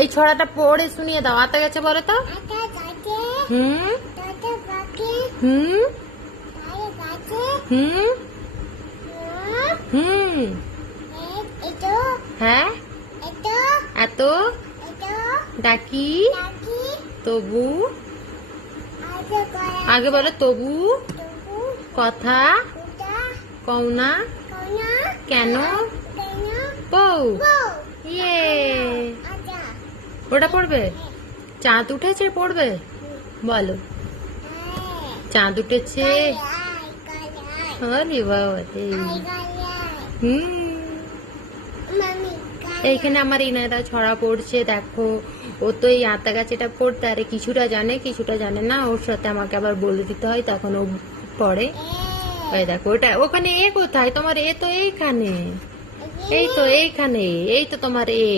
এই ছড়াটা পড়ে শুনিয়ে দাও। আতা গেছে বলো তো। হুম হুম হুম হুম। হ্যাঁ, এত ডাকি তবু, আগে বলো তবু কথা কও না কেন বউ। ইয়ে, ওটা পড়বে। চাঁদ উঠেছে পড়বে, বলো। চাঁদ উঠেছে। আরে বাবা রে। হুম। এইখানে আমার ইনায়রা ছড়া পড়ছে, দেখো। ও তো এই আতা গাছেটা পড়তে আরে কিছুটা জানে না। ওর সাথে আমাকে আবার বলে দিতে হয়, তখন ও পড়ে। ওই দেখো, ওটা ওখানে এ কোথায়? তোমার এ তো এইখানে, এই তো এইখানে, এই তো তোমার এ।